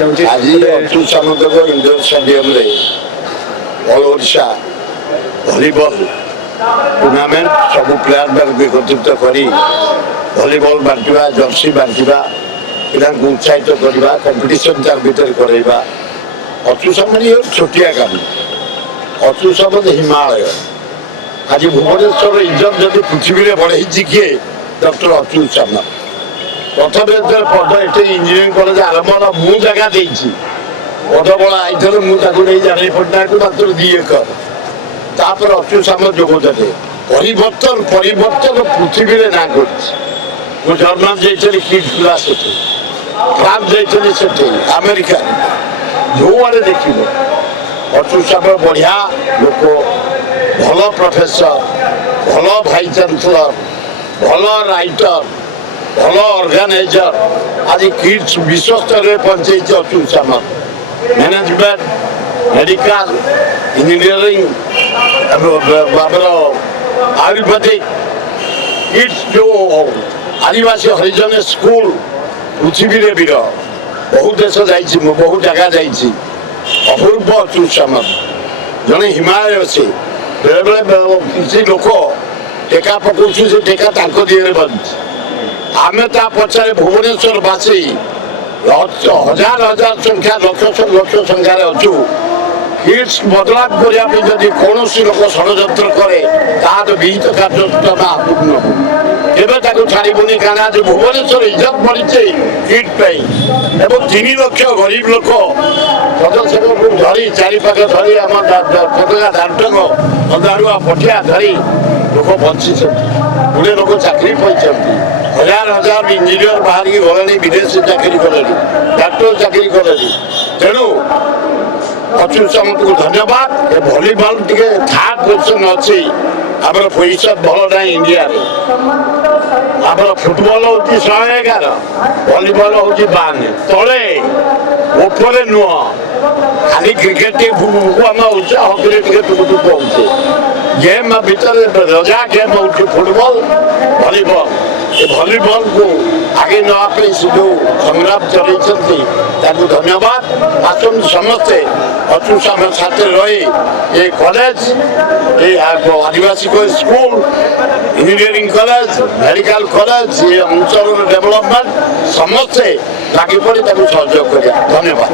ଚାହୁଁଛି ଆଜି ଅଚ୍ୟୁତ ସାମନ୍ତଙ୍କ ଇଣ୍ଡୋର ଷ୍ଟାଡିୟମରେ ଅଲ୍ ଓଡ଼ିଶା ଭଲିବଲ ଟୁର୍ଣ୍ଣାମେଣ୍ଟ ସବୁ ପ୍ଲେୟାରମାନଙ୍କୁ ଏକତ୍ରିତ କରି ଭଲିବଲ ବାଣ୍ଟିବା, ଜର୍ସି ବାଣ୍ଟିବା, ପିଲାଙ୍କୁ ଉତ୍ସାହିତ କରିବା, କମ୍ପିଟିସନ ତାର ଭିତରେ କରାଇବା। ଅଚ୍ୟୁତ ସାମନ୍ତ ଛୋଟିଆ କାମ, ଅଚ୍ୟୁତ ସାମନ୍ତ ହିମାଳୟ। ଆଜି ଭୁବନେଶ୍ୱର ଇଜ୍ଜତ ଯଦି ପୃଥିବୀରେ ବଢ଼େଇଛି କିଏ? ଡକ୍ଟର ଅଚ୍ୟୁତ ସାମନ୍ତ। ପ୍ରଥମେ ଯେତେବେଳେ ପଦ ଏଠି ଇଞ୍ଜିନିୟରିଂ କଲେଜ ଆରମ୍ଭ ହେଲା ମୁଁ ଜାଗା ଦେଇଛି, ପଦବଳ ଆଇଥିଲେ ମୁଁ ତାକୁ ନେଇ ଜାଣେଇ ପଟ୍ଟନାୟକ ମାତ୍ର 2 ଏକର। ତାପରେ ଅଚ୍ୟୁତ ସାମନ୍ତ ଯୋଗ ଦେଲେ। ପରିବର୍ତ୍ତନ ପୃଥିବୀରେ ନାଁ କରିଛି। ମୁଁ ଜର୍ମାନ ଯାଇଥିଲି କିଡ୍ କ୍ଲାସ୍ ସେଠି, ଫ୍ରାନ୍ସ ଯାଇଥିଲି ସେଠି, ଆମେରିକା, ଯେଉଁଆଡ଼େ ଦେଖିବ ଅଚ୍ୟୁତ ସାମନ୍ତ ବଢ଼ିଆ ଲୋକ, ଭଲ ପ୍ରଫେସର, ଭଲ ଭାଇସ୍ ଚାନ୍ସେଲର, ଭଲ ରାଇଟର, ଭଲ ଅର୍ଗାନାଇଜର। ଆଜି କିଡ୍ସ ବିଶ୍ୱସ୍ତରରେ ପହଞ୍ଚେଇଛି Achyuta Samanta. Management, medical, engineering, ଆମର ଆୟୁର୍ବେଦିକ, କିଡ୍ସ ଯେଉଁ ଆଦିବାସୀ ହରିଜନ ସ୍କୁଲ ପୃଥିବୀରେ ବିର। ବହୁ ଦେଶ ଯାଇଛି, ମୁଁ ବହୁ ଜାଗା ଯାଇଛି। ଅପୂର୍ବ ଅଚ୍ୟୁତ ସାମନ୍ତ ଜଣେ ହିମାଳୟ। ସେ ବେଳେବେଳେ କିଛି ଲୋକ ଟେକା ପକାଉଛୁ, ସେ ଟେକା ତାଙ୍କ ଦିହରେ ବାଜୁଛି। ଆମେ ତା ପଛରେ ଭୁବନେଶ୍ୱରବାସୀ ହଜାର ହଜାର ସଂଖ୍ୟା, ଲକ୍ଷ ସଂଖ୍ୟାରେ ଅଛୁ। କିଡ୍ସ ବଦଳାବ କରିବା ପାଇଁ ଯଦି କୌଣସି ଲୋକ ଷଡ଼ଯନ୍ତ୍ର କରେ ତାହାର ବିହିତ କାର୍ଯ୍ୟାନୁଷ୍ଠାନ ହାତକୁ ନେବୁ, କେବେ ତାକୁ ଛାଡ଼ିବୁନି। କାରଣ ଆଜି ଭୁବନେଶ୍ୱର ଇଜ୍ଜତ ବଢ଼ିଛି କିଡ୍ ପାଇଁ। ଏବଂ 3 ଲକ୍ଷ ଗରିବ ଲୋକ ସଦସ୍ୟଙ୍କୁ ଧରି, ଚାରିପାଖ ଧରି, ଆମ ପତାକା ଦାଣ୍ଡଙ୍ଗ ଅଦାରୁଆ ପଟିଆ ଧରି ଲୋକ ବଞ୍ଚିଛନ୍ତି। ଗୁଡ଼େ ଲୋକ ଚାକିରି ପାଇଛନ୍ତି। ହଜାର ହଜାର ଇଞ୍ଜିନିୟର ବାହାରିକି ଗଲେଣି, ବିଦେଶୀ ଚାକିରି କଲେଣି, ଡାକ୍ତର ଚାକିରି କଲେଣି। ତେଣୁ ଅଚ୍ୟୁତ ସାମନ୍ତଙ୍କୁ ଧନ୍ୟବାଦ। ଏ ଭଲିବଲ ଟିକେ ଥାର୍ଡ ପୋଜିସନ ଅଛି। ଆମର ପଇସା ଭଲ ନାହିଁ ଇଣ୍ଡିଆରେ। ଆମର ଫୁଟବଲ ହଉଛି 111, ଭଲିବଲ ହଉଛି 52। ତଳେ ଉପରେ ନୁହଁ। ଖାଲି କ୍ରିକେଟ ଟିକେ ଭୁକୁ ଆମେ ହଉଛେ, ହକିରେ ଟିକେ ଟୁକୁଟୁକୁ ହଉଛେ। ଗେମ୍ ଭିତରେ ରଜା ଗେମ୍ ହଉଛି ଫୁଟବଲ, ଭଲିବଲ। ଏ ଭଲିବଲକୁ ଆଗେଇ ନେବା ପାଇଁ ସେ ଯେଉଁ ସଂଗ୍ରାମ ଚଲେଇଛନ୍ତି ତାଙ୍କୁ ଧନ୍ୟବାଦ। ଆସନ୍ତୁ ସମସ୍ତେ ଅଚ୍ୟୁତ ସାମନ୍ତ ସାଥିରେ ରହି ଏ କଲେଜ, ଏ ଆଦିବାସୀ school, engineering college, medical college, ଏ ଅଞ୍ଚଳର ଡେଭଲପମେଣ୍ଟ ସମସ୍ତେ ଲାଗି ପଡ଼ି ତାକୁ ସହଯୋଗ କରିବା। ଧନ୍ୟବାଦ।